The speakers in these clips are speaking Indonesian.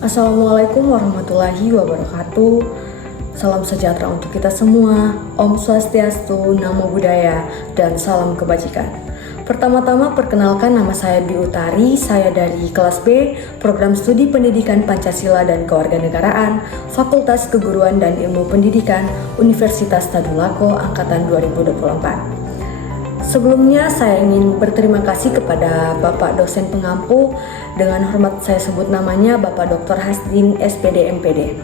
Assalamualaikum warahmatullahi wabarakatuh. Salam sejahtera untuk kita semua. Om Swastiastu, Namo Buddhaya, dan salam kebajikan. Pertama-tama perkenalkan, nama saya Bi Utari. Saya dari kelas B, Program Studi Pendidikan Pancasila dan Kewarganegaraan, Fakultas Keguruan dan Ilmu Pendidikan, Universitas Tadulako, Angkatan 2024. Sebelumnya saya ingin berterima kasih kepada Bapak dosen pengampu, dengan hormat saya sebut namanya Bapak Dr. Hasdin SPD MPD.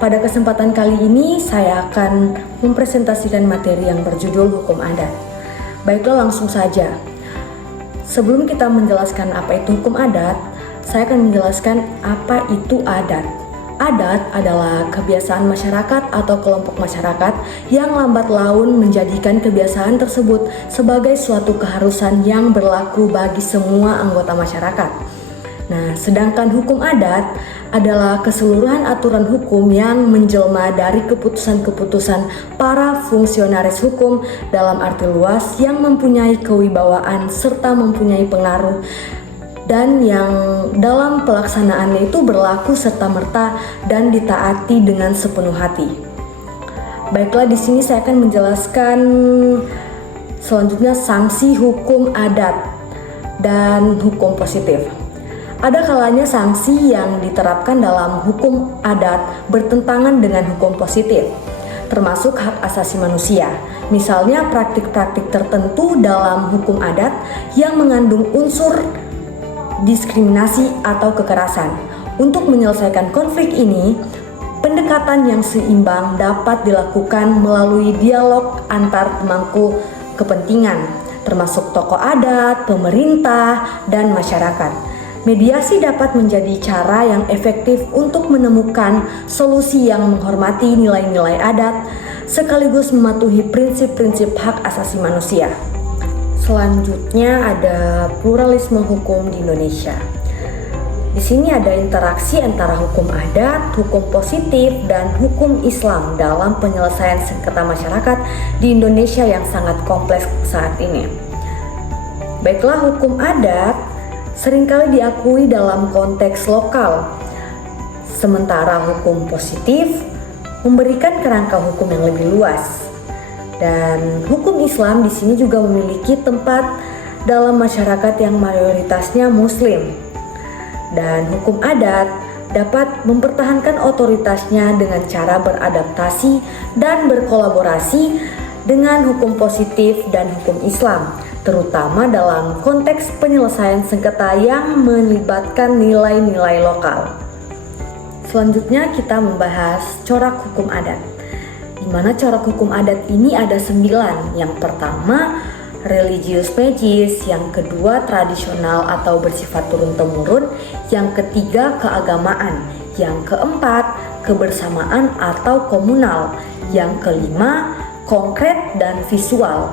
Pada kesempatan kali ini saya akan mempresentasikan materi yang berjudul Hukum Adat. Baiklah, langsung saja. Sebelum kita menjelaskan apa itu hukum adat, saya akan menjelaskan apa itu adat. Adat adalah kebiasaan masyarakat atau kelompok masyarakat yang lambat laun menjadikan kebiasaan tersebut sebagai suatu keharusan yang berlaku bagi semua anggota masyarakat. Nah, sedangkan hukum adat adalah keseluruhan aturan hukum yang menjelma dari keputusan-keputusan para fungsionaris hukum dalam arti luas yang mempunyai kewibawaan serta mempunyai pengaruh dan yang dalam pelaksanaannya itu berlaku serta-merta dan ditaati dengan sepenuh hati. Baiklah, di sini saya akan menjelaskan selanjutnya sanksi hukum adat dan hukum positif. Ada kalanya sanksi yang diterapkan dalam hukum adat bertentangan dengan hukum positif, termasuk hak asasi manusia. Misalnya praktik-praktik tertentu dalam hukum adat yang mengandung unsur diskriminasi atau kekerasan. Untuk menyelesaikan konflik ini, pendekatan yang seimbang dapat dilakukan melalui dialog antar pemangku kepentingan, termasuk tokoh adat, pemerintah, dan masyarakat. Mediasi dapat menjadi cara yang efektif untuk menemukan solusi yang menghormati nilai-nilai adat, sekaligus mematuhi prinsip-prinsip hak asasi manusia. Selanjutnya ada pluralisme hukum di Indonesia. Di sini ada interaksi antara hukum adat, hukum positif, dan hukum Islam dalam penyelesaian sengketa masyarakat di Indonesia yang sangat kompleks saat ini. Baiklah, hukum adat seringkali diakui dalam konteks lokal, sementara hukum positif memberikan kerangka hukum yang lebih luas. Dan hukum Islam di sini juga memiliki tempat dalam masyarakat yang mayoritasnya Muslim. Dan hukum adat dapat mempertahankan otoritasnya dengan cara beradaptasi dan berkolaborasi dengan hukum positif dan hukum Islam, terutama dalam konteks penyelesaian sengketa yang melibatkan nilai-nilai lokal. Selanjutnya kita membahas corak hukum adat. Di mana corak hukum adat ini ada 9. Yang pertama, religius magis, yang kedua tradisional atau bersifat turun-temurun, yang ketiga keagamaan, yang keempat kebersamaan atau komunal, yang kelima konkret dan visual,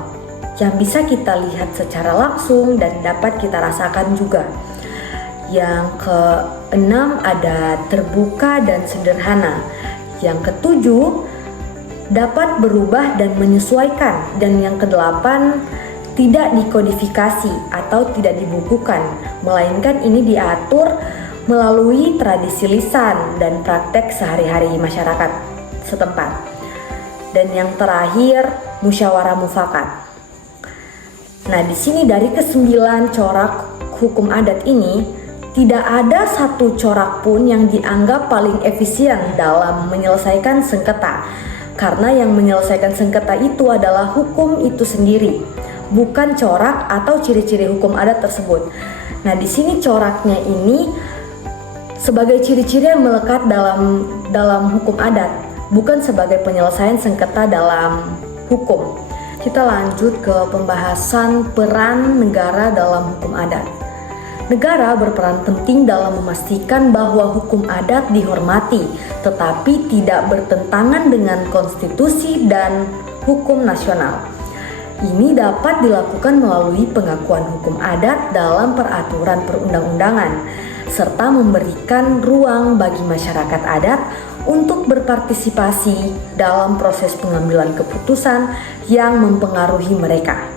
yang bisa kita lihat secara langsung dan dapat kita rasakan juga. Yang keenam ada terbuka dan sederhana. Yang ketujuh dapat berubah dan menyesuaikan, dan yang kedelapan tidak dikodifikasi atau tidak dibukukan, melainkan ini diatur melalui tradisi lisan dan praktek sehari-hari masyarakat setempat. Dan yang terakhir musyawarah mufakat. Nah, di sini dari ke-9 corak hukum adat ini tidak ada satu corak pun yang dianggap paling efisien dalam menyelesaikan sengketa. Karena yang menyelesaikan sengketa itu adalah hukum itu sendiri, bukan corak atau ciri-ciri hukum adat tersebut. Nah, di sini coraknya ini sebagai ciri-ciri yang melekat dalam hukum adat, bukan sebagai penyelesaian sengketa dalam hukum. Kita lanjut ke pembahasan peran negara dalam hukum adat. Negara berperan penting dalam memastikan bahwa hukum adat dihormati, tetapi tidak bertentangan dengan konstitusi dan hukum nasional. Ini dapat dilakukan melalui pengakuan hukum adat dalam peraturan perundang-undangan, serta memberikan ruang bagi masyarakat adat untuk berpartisipasi dalam proses pengambilan keputusan yang mempengaruhi mereka.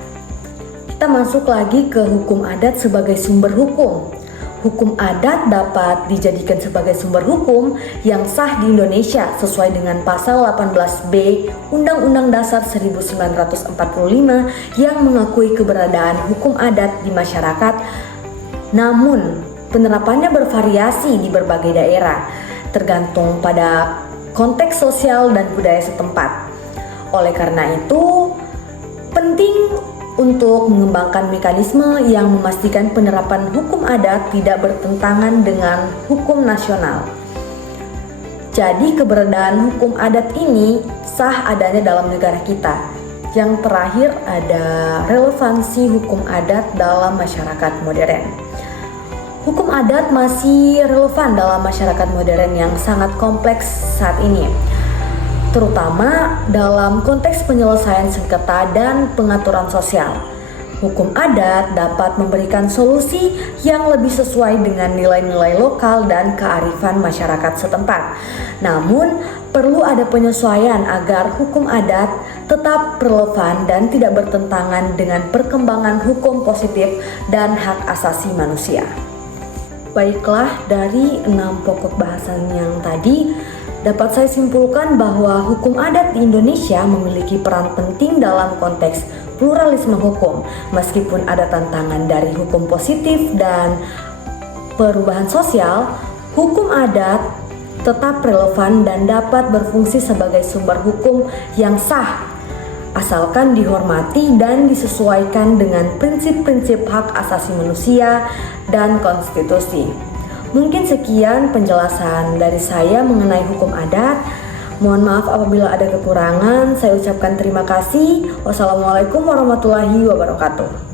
Kita masuk lagi ke hukum adat sebagai sumber hukum. Hukum adat dapat dijadikan sebagai sumber hukum yang sah di Indonesia sesuai dengan pasal 18B Undang-Undang Dasar 1945 yang mengakui keberadaan hukum adat di masyarakat. Namun, penerapannya bervariasi di berbagai daerah, tergantung pada konteks sosial dan budaya setempat. Oleh karena itu, penting untuk mengembangkan mekanisme yang memastikan penerapan hukum adat tidak bertentangan dengan hukum nasional. Jadi keberadaan hukum adat ini sah adanya dalam negara kita. Yang terakhir ada relevansi hukum adat dalam masyarakat modern. Hukum adat masih relevan dalam masyarakat modern yang sangat kompleks saat ini, terutama dalam konteks penyelesaian sengketa dan pengaturan sosial. Hukum adat dapat memberikan solusi yang lebih sesuai dengan nilai-nilai lokal dan kearifan masyarakat setempat. Namun, perlu ada penyesuaian agar hukum adat tetap relevan dan tidak bertentangan dengan perkembangan hukum positif dan hak asasi manusia. Baiklah, dari 6 pokok bahasan yang tadi, dapat saya simpulkan bahwa hukum adat di Indonesia memiliki peran penting dalam konteks pluralisme hukum. Meskipun ada tantangan dari hukum positif dan perubahan sosial, hukum adat tetap relevan dan dapat berfungsi sebagai sumber hukum yang sah, asalkan dihormati dan disesuaikan dengan prinsip-prinsip hak asasi manusia dan konstitusi. Mungkin sekian penjelasan dari saya mengenai hukum adat. Mohon maaf apabila ada kekurangan. Saya ucapkan terima kasih. Wassalamualaikum warahmatullahi wabarakatuh.